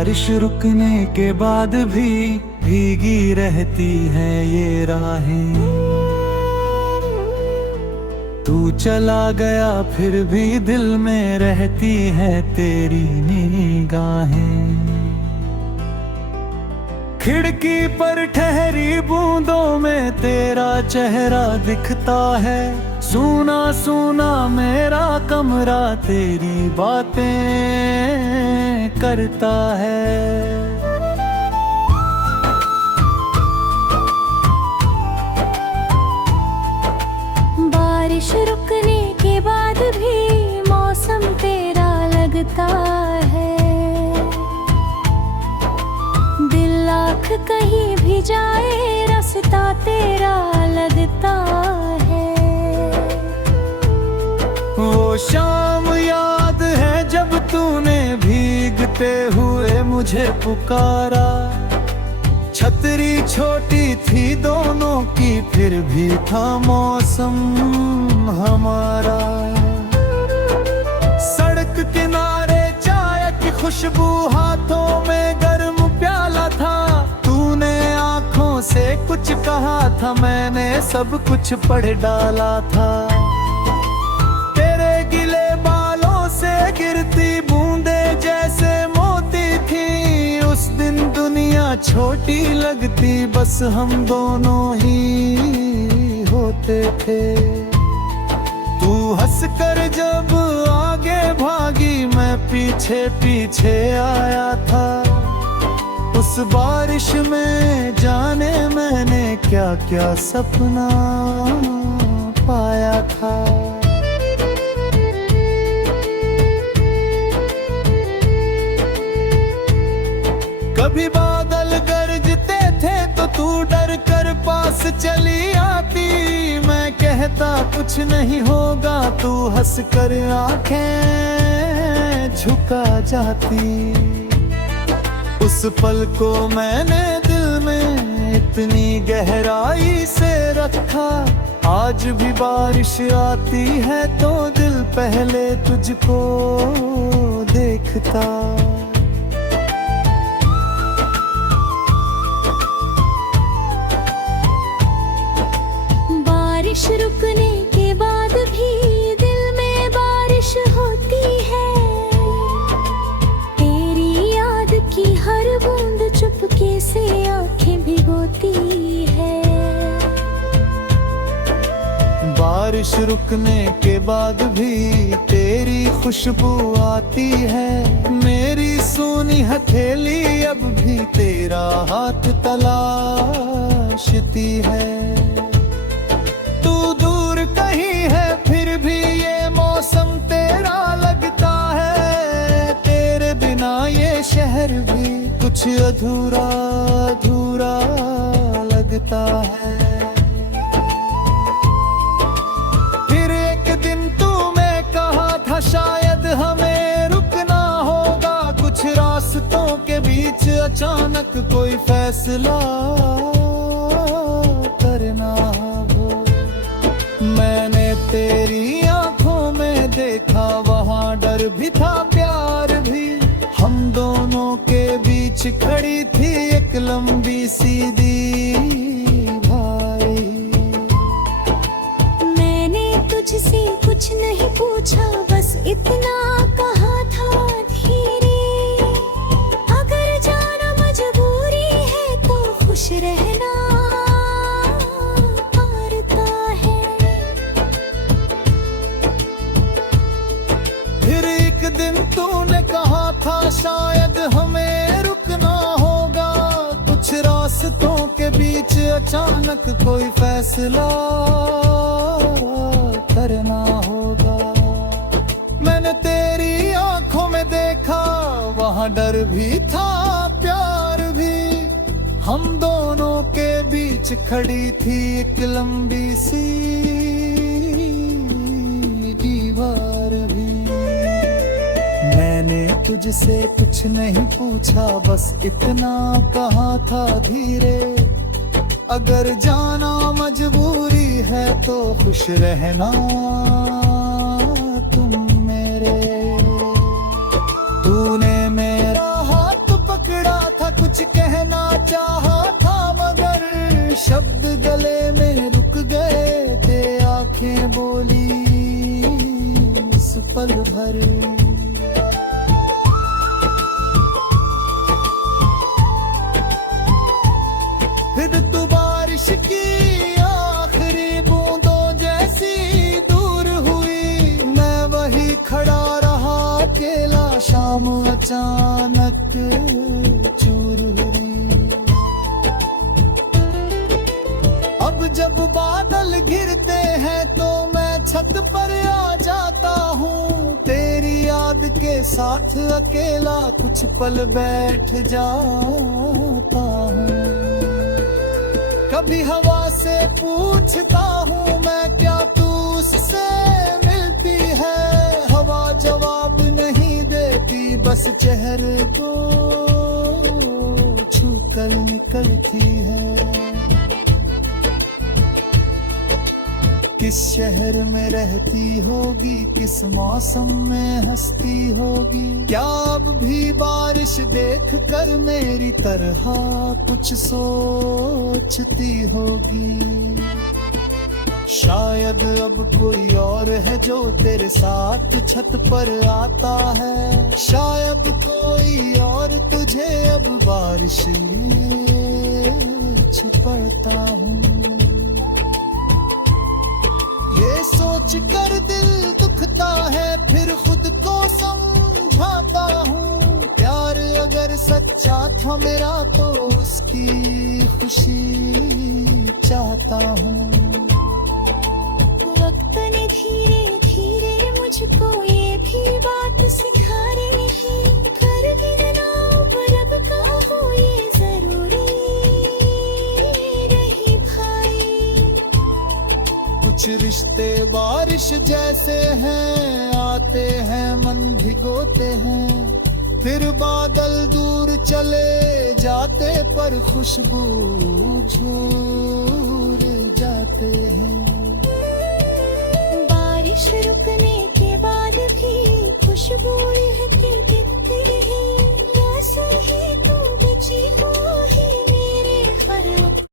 बारिश रुकने के बाद भी भीगी रहती है ये राहें। तू चला गया फिर भी दिल में रहती है तेरी निगाहें। खिड़की पर ठहरी बूंदों में तेरा चेहरा दिखता है। सूना सूना मेरा कमरा तेरी बातें करता है। बारिश रुकने के बाद भी मौसम तेरा लगता है। दिल लाख कहीं भी जाए रास्ता तेरा लगता है। वो शाम याद है जब तूने भीगते हुए मुझे पुकारा। छतरी छोटी थी दोनों की फिर भी था मौसम हमारा। सड़क किनारे चाय की खुशबू हाथों में गर्म प्याला था। तूने आंखों से कुछ कहा था मैंने सब कुछ पढ़ डाला था। तेरे गिले बालों से गिरती बूंदे जैसे मोती थी। उस दिन दुनिया छोटी लगती बस हम दोनों ही होते थे। तू हंसकर जब आगे भागी मैं पीछे पीछे आया था। उस बारिश में जाने मैंने क्या क्या सपना पाया था। कभी बादल गरजते थे तो तू डर कर पास चली आती। मैं कहता कुछ नहीं होगा तू हंस कर आंखें झुका जाती। उस पल को मैंने दिल में इतनी गहराई से रखा। आज भी बारिश आती है तो दिल पहले तुझको देखता। बारिश रुकने के बाद भी दिल में बारिश होती है। तेरी याद की हर बूंद चुपके से आंखें भिगोती है। बारिश रुकने के बाद भी तेरी खुशबू आती है। मेरी सोनी हथेली अब भी तेरा हाथ तलाशती है। तू दूर कहीं है फिर भी ये मौसम तेरा लगता है। तेरे बिना ये शहर भी कुछ अधूरा अधूरा लगता है। फिर एक दिन तूने कहा था शायद हमें रुकना होगा। कुछ रास्तों के बीच अचानक कोई फैसला करना हो। मैंने तेरी आंखों में देखा वहाँ डर भी था प्यार भी। हम दोनों के बीच खड़ी थी एक लंबी सीधी भाई। मैंने तुझसे कुछ नहीं पूछा बस इतना कहा था धीरे। अगर जाना मजबूरी है तो खुश रहना हारता है। फिर एक दिन तूने कहा था शायद हमें रुकना होगा। कुछ रास्तों के बीच अचानक कोई फैसला करना होगा। मैंने तेरी आंखों में देखा वहाँ डर भी था प्यार भी। हम दोनों के बीच खड़ी थी एक लंबी सी दीवार भी। मैंने तुझसे कुछ नहीं पूछा बस इतना कहा था धीरे। अगर जाना मजबूरी है तो खुश रहना तुम मेरे। तूने मेरा हाथ पकड़ा कुछ कहना चाहा था मगर शब्द गले में रुक गए थे। आंखें बोली उस पल भर। फिर तू बारिश की आखिरी बूंदों जैसी दूर हुई। मैं वही खड़ा रहा अकेला, शाम अचानक चूर हुई। अब जब बादल घिरते हैं तो मैं छत पर आ जाता हूँ। तेरी याद के साथ अकेला कुछ पल बैठ जाता हूँ। कभी हवा से पूछता हूँ मैं क्या तू उससे मिलती है। हवा जवाब नहीं देती, बस चेहरे को छूकर निकलती है। किस शहर में रहती होगी, किस मौसम में हंसती होगी। क्या अब भी बारिश देख कर मेरी तरह कुछ सोचती होगी। शायद अब कोई और है जो तेरे साथ छत पर आता है। शायद कोई और तुझे अब बारिश में छिपड़ता हूँ। ये सोच कर दिल दुखता है, फिर खुद को समझाता हूँ। प्यार अगर सच्चा था मेरा तो उसकी खुशी चाहता हूँ। वक्त ने धीरे धीरे मुझको ये भी बात सिखा रही है। कर गिरना बरब का हो ये जरूरी रही भाई। कुछ रिश्ते बारिश जैसे हैं, आते हैं मन भिगोते हैं। फिर बादल दूर चले जाते पर खुशबू झूर जाते हैं। बारिश रुकने के बाद भी खुशबू रहती दिखती है। ऐसे ही